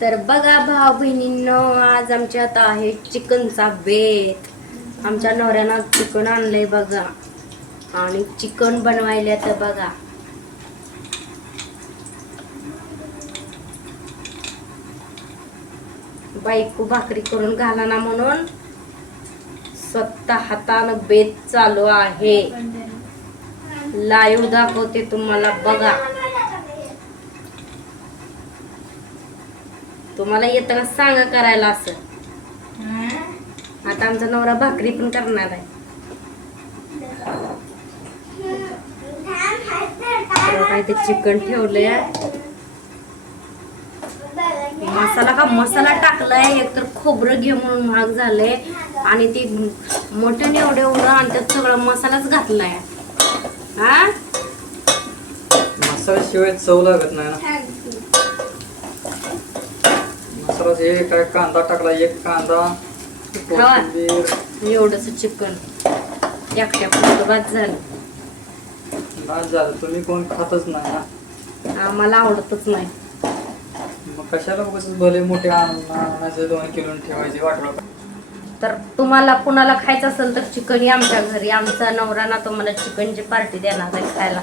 तर बघा भाऊ बहिणींनो, आज आमच्यात आहे चिकनचा बेत. आमच्या नवऱ्यानं चिकन आणलंय बघा, आणि चिकन बनवायला तर बघा. बायको भाकरी करून घाला ना म्हणून स्वतः हातानं बेत चालू आहे. लाईव्ह दाखवते तुम्हाला बघा. तुम्हाला येतं का सांगा करायला असं. आता आमचा नवरा भाकरी पण करणार आहे. काय ते चिकन ठेवलंय, मसाला टाकलाय. एकतर खोबरं घे म्हणून महाग झालंय, आणि ते मटण एवढं आणि त्यात सगळा मसालाच घातलाय. हा, मसाल्याशिवाय चव लागत नाही ना. मसाला हे काय, कांदा टाकला, एक कांदा, एवढंच चिकन एकट्या पुरतं बाद झालं. बाद झालं. तुम्ही कोण खातच नाही ना. आम्हाला आवडतच नाही. मग कशाला उगाच भले मोठे आणायचे, 2 किलो ठेवायचे वाटलं. तर तुम्हाला कुणाला खायचं असेल तर चिकन या आमच्या घरी. आमचा नवरा ना तुम्हाला चिकनची पार्टी देणार आहे खायला.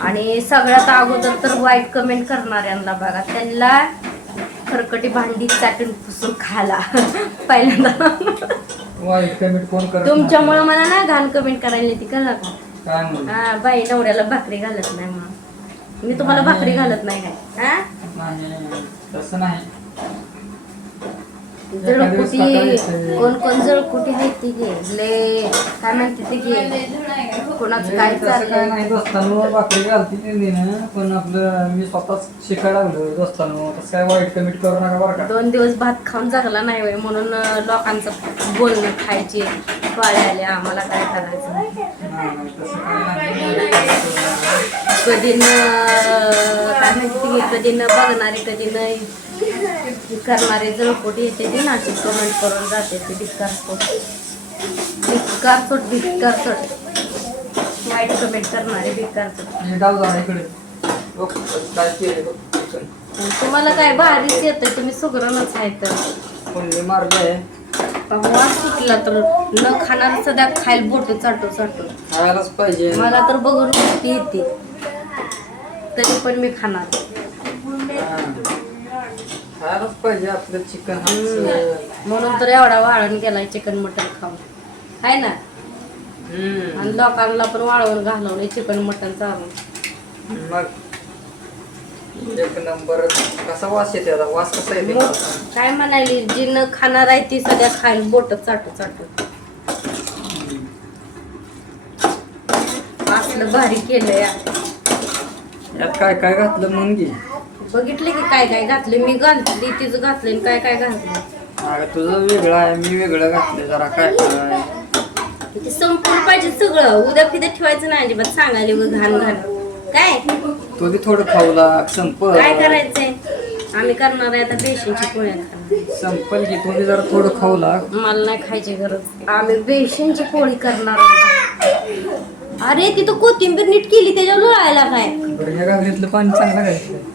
आणि सगळ्यात अगोदर तर वाईट कमेंट करणाऱ्यांना बघा, त्यांना खरकटी भांडी चाटून पुसून खायला पहिल्यांदा. वाईट कमेंट कोण करत? तुमच्यामुळे मला ना घाण कमेंट करायला ती कळलं का? काय म्हणून? हा, बाई नवऱ्याला भाकरी घालत नाही म्हणून. मी तुम्हाला भाकरी घालत नाही काय? हा, नाही तसं नाही. जळकुटी कोण कोण जळकुटी आहे ती घे, ले काय म्हणते ती घे. कोणाचं काय चाललंय नाही. दोस्तांवर भाकरी घालती ना, पण आपलं मी स्वतःच शिकायला लागलो दोस्तांवर. तसं काय वाईट कमेंट करू नका बरं का. 2 दिवस भात खाऊन जगला नाही होय, म्हणून लोकांचं बोलणं खायचे पाळ्या आल्या. आम्हाला काय करायचं? नाही, तसं काय नाही. कधी न काय म्हणते, कधी न बघणारे, कधी न करणारे जळपोटी येते ती नाशिक कमेंट करून जाते. ते भिक्कार वाईट कमेंट करणारे भिक्कार. तुम्हाला काय भारीच येतं, तुम्ही सुगरणच आहे. तर मारले वास सुटला तर न खाणार सध्या खायला बोट चाटू खायलाच पाहिजे. मला तर बघून गोष्टी येते, तरी पण मी खाणार. खायलाच पाहिजे आपलं चिकन. म्हणून तर एवढा वाळण गेलाय चिकन मटन खाऊन, आहे ना. आणि लोकांना पण वाळवून घालवलंय चिकन मटन चालून. मग एक नंबर. कसा वास येते आता? वास कसा येते? काय म्हणाली, जी न खाणार आहे ती सध्या खायला बोट चाटू असलं भारी केलंय. यात काय काय घातलं म्हणून घे. बघितले की काय काय घातले मी, घातली तिचं घातलं, काय काय घातलं. अगं तुझं वेगळं आहे, मी वेगळं घातलं. जरा काय ते संपूर्ण पाहिजे सगळं. उद्या फिद्या ठेवायचं नाही अजिबात. सांगायला घाण काय. तू बी थोडं खाऊला संपल. काय करायचंय, आम्ही करणार आहे आता बेसनची पोळ्या खाणार. संपल की तू बी जरा थोडं खाऊला. मला नाही खायची गरज. आम्ही बेसनची पोळी करणार आहे. अरे तिथं कोथिंबीर नीट केली, त्याच्यावर लोळायला काय. बरं, घागरीतलं पाणी चांगलं घालायचं.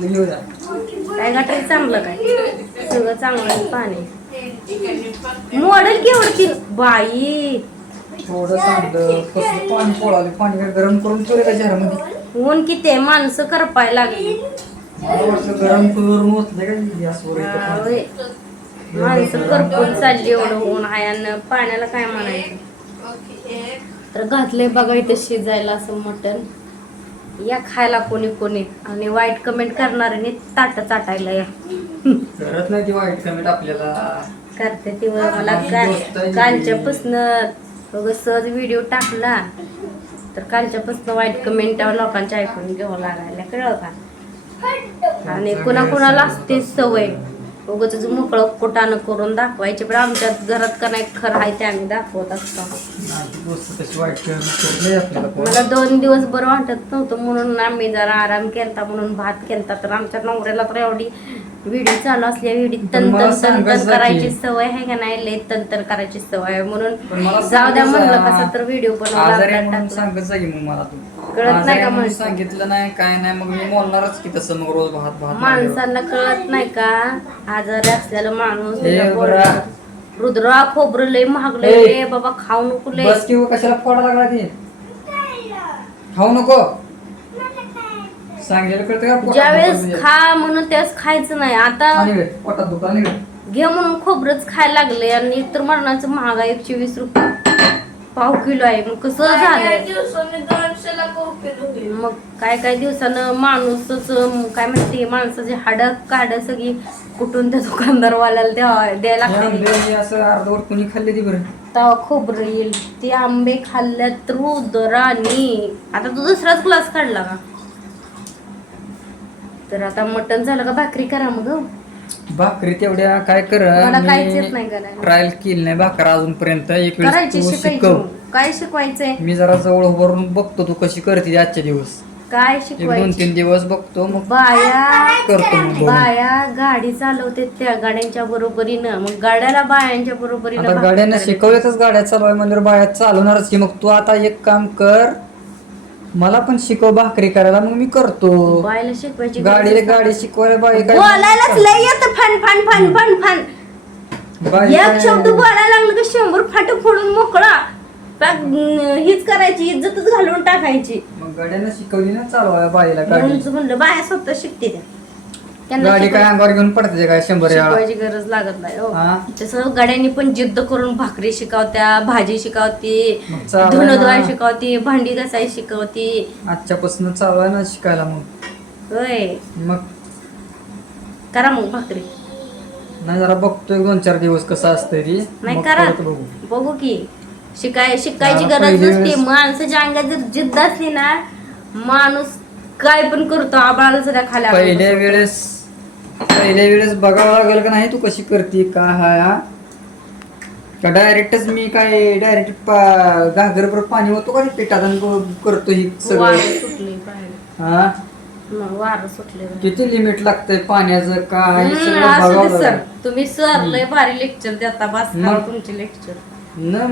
घेऊ द्या. काय घाटायचं चांगलं, काय सगळं चांगलं पाणी. मॉडेल केवढती बाई. थोडं चांगलं कसलं पाणी पोळाले. पाणी काय गरम करून ठेवले का झऱ्यामध्ये? ऊन किती माणसं करपायला लागली. गरम करून ओतले का गॅसवर? माणसं करपून चालली. एवढं ऊन आहे आणि पाण्याला काय म्हणायचं. तर घातले बघा इथे शिजायला असं मटण. या खायला कोणी कोणी. आणि वाईट कमेंट करणाऱ्याने ताट चाटायला या. करत नाही ती वाईट कमेंट आपल्याला. करते ती मला कालच्यापासून सहज व्हिडिओ टाकला तर कालच्यापासून वाईट कमेंट लोकांच्या ऐकून घ्यावं लागायला, कळलं का. आणि कुणाकुणाला असते सवय उगाच मोकळं कोटानं करून दाखवायचे. पण आमच्या घरात का नाही खरं आहे ते आम्ही दाखवत असतो. मला 2 दिवस बरं वाटत नव्हतं म्हणून आम्ही जरा आराम केलता, म्हणून भात केलता. तर आमच्या नवऱ्याला तर एवढी व्हिडिओ चालू असल्या व्हिडिओ तंतर करायची सवय आहे का नाही, लय तंतर करायची सवय आहे. म्हणून जाऊ द्या म्हणलं कसं तर व्हिडिओ बनवला. कळत नाही का मी माणसाला? सांगितलं नाही काय नाही मग मी बोलणारच की तसं मग रोज भात भात माणसांना कळत नाही का आजारी असलेला माणूस ए, त्याला बरं. बोलणार, रुद्रा खोबरं लय महागलंय ए, रे बाबा, खाऊ नको लय. बस किंवा कशाला फोडा लागला ते खाऊ नको सांगितलं कळतं का पोटात ज्यावेळेस दुखत खा म्हणून त्यावेळेस खायचं नाही. आता आणि काय? पोटात दुखत आणि काय? घे म्हणून खोबरंच खायला लागले आणि एकतर मरणाचं महाग आहे 120 रुपये पाव किलो आहे. मग कसं झालं? मग काय दिवसानं माणूसच काय म्हणते, माणसाची हाडं काढ सगळी कुठून त्या दुकानदारवाल्याला द्यायला हे लागते. आंबे हे असं अर्धवट कोणी खाल्ले ती बरं तेव्हा खोबरं येईल. ते आंबे खाल्ल्यात रुद्रानी. आता तू दुसराच ग्लास काढला का? तर आता मटण झालं का भाकरी करा मग. भाकरी तेवढ्या काय कर मला काहीच येत नाही करायला. ट्रायल केली नाही भाकर अजूनपर्यंत एक वेळेस करायची, तू शिकायची. शिकव काय शिकवायचंय? मी जरा जवळ उभारून बघतो तू कशी करते आजच्या दिवस काय 1-2-3 शिकवायची? दिवस बघतो मग बाया करतो मग बाया गाडी चालवते त्या गाड्यांच्या बरोबरीनं, मग गाड्याला बायांच्या बरोबरीनं आता भाकरी गाड्याने करायची. शिकवल्यातच गाड्या चालवाय म्हणजे बाया चालवणारच की. मग तू आता एक काम कर, मला पण शिकव भाकरी करायला मग मी करतो. बायला शिकवायची गाडी गाडी शिकवायला बाई काय बोलायलाच लय येतं fun fun fun fun fun. बाई एक काय- शब्द बोलायला लागलं की 100 फाट फोडून मोकळा. हीच करायची, इज्जतच घालून टाकायची. मग गाड्यानं शिकवली ना चालवाय बाईला गाडी. म्हणून म्हणलं बाया स्वतः शिकते त्या. त्यांना गाडी काय अंगावर घेऊन पडते काय 100 वेळा शिकवायची गरज लागत नाही हो. हा? तसं गाड्यांनी पण जिद्द करून भाकरी शिकवत्या, भाजी शिकवते, मग चालेल धुणं ना. धुवायला शिकवते, भांडी घासायला शिकवते. आजच्यापासून चालू आहे ना शिकायला मग होय, मग करा मग भाकरी. नाही जरा बघतोय 2-4 दिवस कसं असतंय ती नाही मग करा, परत बघू. बघू की. शिकायची हा, गरज पहिली नसते. वेळेस- माणसाच्या अंगात जर जिद्द असली ना, माणूस काय पण करतो. आबाळाला सुद्धा खाल्या पहिल्या वेळेस बघावं लागेल का नाही तू कशी करते का हा का डायरेक्टच मी काय डायरेक्ट घागरभर पाणी होतो का ते पिठात आणि करतो ही सगळं वारं सुटले बाहेर. हा वारं सुटले किती लिमिट लागतंय पाण्याचं काय हे सगळं असं बघावं ते सर, लागेल. तुम्ही सर लय भारी लेक्चर देता. बस मग? तुमचे लेक्चर न